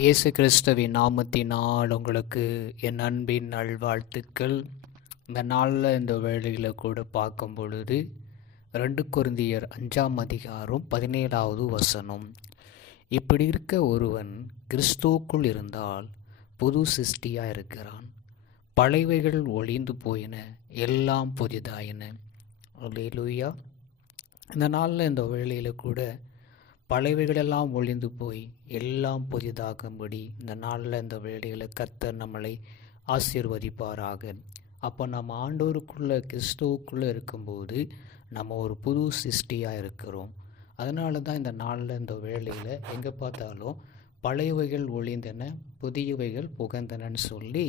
இயேசு கிறிஸ்துவின் நாமத்தினால் உங்களுக்கு என் அன்பின் நல்வாழ்த்துக்கள். இந்த நாளில் இந்த வேளையில் கூட பார்க்கும் பொழுது 2 கொரிந்தியர் 5ஆம் அதிகாரம் 17வது வசனம். இப்படி இருக்க ஒருவன் கிறிஸ்துவுக்குள் இருந்தால் புது சிருஷ்டியாக இருக்கிறான், பழையவைகள் ஒழிந்து போயின, எல்லாம் புதிதாயின. அல்லேலூயா. இந்த நாளில் இந்த வேளையில் கூட பழையவைகளெல்லாம் ஒழிந்து போய் எல்லாம் புதிதாகும்படி இந்த நாளில் இந்த வேளையில் கர்த்தர் நம்மளை ஆசீர்வதிப்பாராக. அப்போ நம்ம ஆண்டவருக்குள்ளே கிறிஸ்துவுக்குள்ளே இருக்கும்போது நம்ம ஒரு புது சிருஷ்டியாக இருக்கிறோம். அதனால தான் இந்த நாளில் இந்த வேளையில் எங்கே பார்த்தாலும் பழையவைகள் ஒழிந்தன, புதியவைகள் புகழ்ந்தனன்னு சொல்லி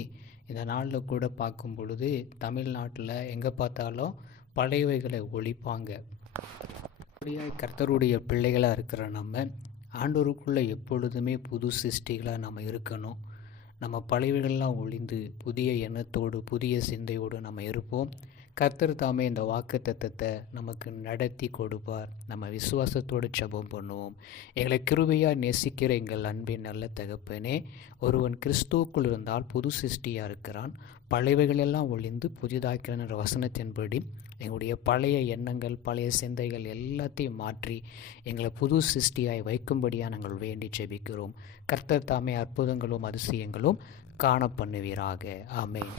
இந்த நாளில் கூட பார்க்கும் பொழுது தமிழ்நாட்டில் எங்கே பார்த்தாலும் பழையவைகளை ஒழிப்பாங்க. கர்த்தருடைய பிள்ளைகளாக இருக்கிற நம்ம ஆண்டவருக்குள்ளே எப்பொழுதுமே புது சிருஷ்டிகளாக நம்ம இருக்கணும். நம்ம பழையவைகள்லாம் ஒழிந்து புதிய எண்ணத்தோடு புதிய சிந்தையோடு நம்ம இருப்போம். கர்த்தர் தாமே இந்த வாக்குத்தத்தத்தை நமக்கு நடத்தி கொடுப்பார். நம்ம விசுவாசத்தோடு ஜெபம் பண்ணுவோம். எங்களை கிருபையாக நேசிக்கிற எங்கள் அன்பின் நல்ல தகப்பனே, ஒருவன் கிறிஸ்துவுக்குள் இருந்தால் புது சிருஷ்டியாக இருக்கிறான், பழையவைகளெல்லாம் ஒழிந்து புதிதாக்கிறன்ற வசனத்தின்படி எங்களுடைய பழைய எண்ணங்கள் பழைய சிந்தைகள் எல்லாத்தையும் மாற்றி எங்களை புது சிருஷ்டியாய் வைக்கும்படியாக நாங்கள் வேண்டி ஜெபிக்கிறோம். கர்த்தர் தாமே அற்புதங்களும் அதிசயங்களும் காண பண்ணுவீராக. ஆமென்.